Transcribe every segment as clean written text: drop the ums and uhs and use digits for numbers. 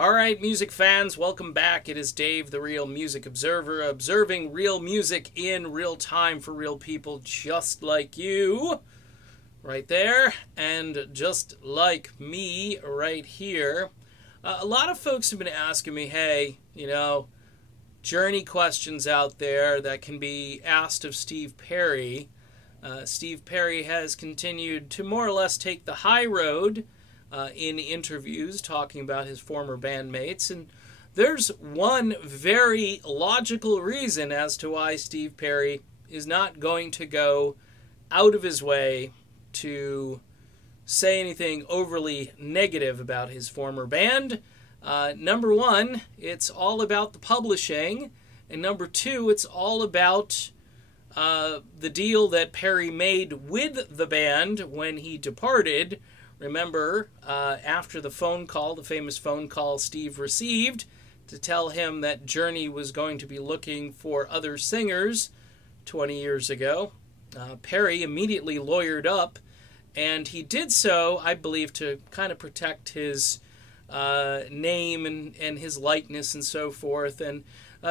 All right, music fans, welcome back. It is Dave, the Real Music Observer, observing real music in real time for real people just like you, right there, and just like me right here. A lot of folks have been asking me, hey, Journey questions out there that can be asked of Steve Perry. Steve Perry has continued to more or less take the high road in interviews talking about his former bandmates, and there's one very logical reason as to why Steve Perry is not going to go out of his way to say anything overly negative about his former band. Number one, it's all about the publishing, and number two, it's all about the deal that Perry made with the band when he departed. Remember, after the phone call, the famous phone call Steve received to tell him that Journey was going to be looking for other singers 20 years ago, Perry immediately lawyered up, and he did so, I believe, to kind of protect his name and his likeness and so forth, and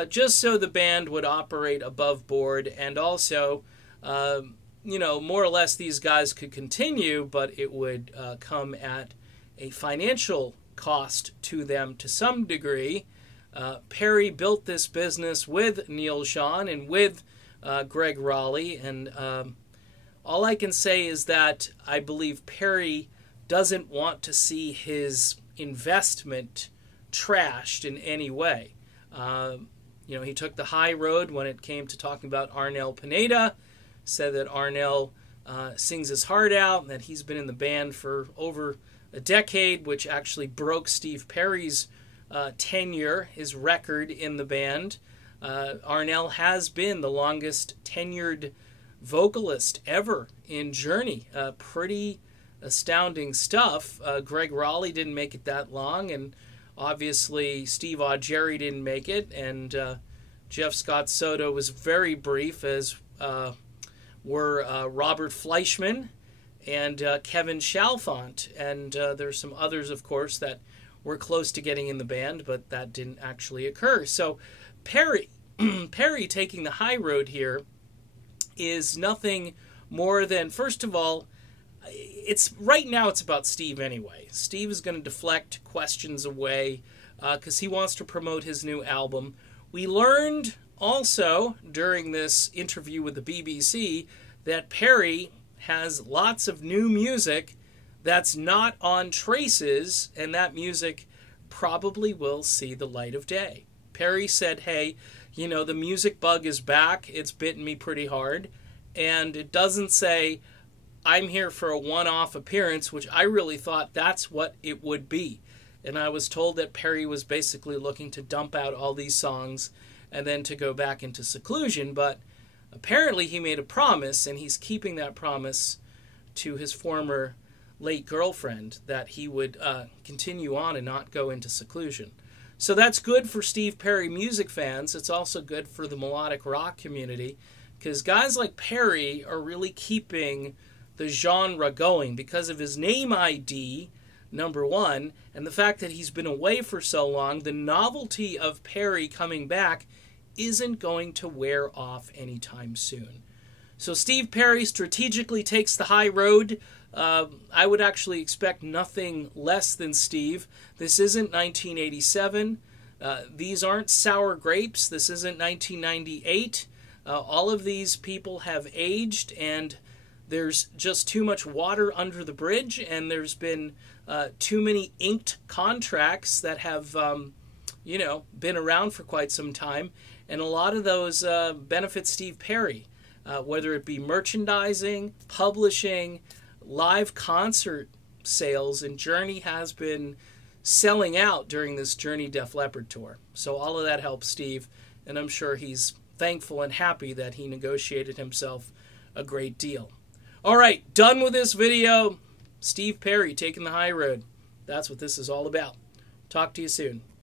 just so the band would operate above board, and also more or less these guys could continue, but it would come at a financial cost to them to some degree. Perry built this business with Neal Schon and with Gregg Rolie, and all I can say is that I believe Perry doesn't want to see his investment trashed in any way. He took the high road when it came to talking about Arnel Pineda, said that Arnel sings his heart out, and that he's been in the band for over a decade, which actually broke Steve Perry's tenure, his record in the band. Arnel has been the longest tenured vocalist ever in Journey. Pretty astounding stuff. Gregg Rolie didn't make it that long, and obviously Steve Augeri didn't make it, and Jeff Scott Soto was very brief, as were Robert Fleischman and Kevin Chalfant, and there's some others, of course, that were close to getting in the band, but that didn't actually occur. So Perry taking the high road here is nothing more than, first of all, right now it's about Steve anyway. Steve is going to deflect questions away because he wants to promote his new album. We learned also during this interview with the BBC that Perry has lots of new music that's not on Traces, and that music probably will see the light of day. Perry said, hey, the music bug is back. It's bitten me pretty hard. And it doesn't say, I'm here for a one-off appearance, which I really thought that's what it would be. And I was told that Perry was basically looking to dump out all these songs and then to go back into seclusion, but apparently he made a promise, and he's keeping that promise to his former late girlfriend, that he would continue on and not go into seclusion. So that's good for Steve Perry music fans. It's also good for the melodic rock community, because guys like Perry are really keeping the genre going because of his name ID, number one, and the fact that he's been away for so long. The novelty of Perry coming back isn't going to wear off anytime soon. So Steve Perry strategically takes the high road. I would actually expect nothing less than Steve. This isn't 1987. These aren't sour grapes. This isn't 1998. All of these people have aged, and there's just too much water under the bridge, and there's been too many inked contracts that have, been around for quite some time, and a lot of those benefit Steve Perry, whether it be merchandising, publishing, live concert sales, and Journey has been selling out during this Journey Def Leppard tour. So all of that helps Steve, and I'm sure he's thankful and happy that he negotiated himself a great deal. All right, done with this video. Steve Perry taking the high road. That's what this is all about. Talk to you soon.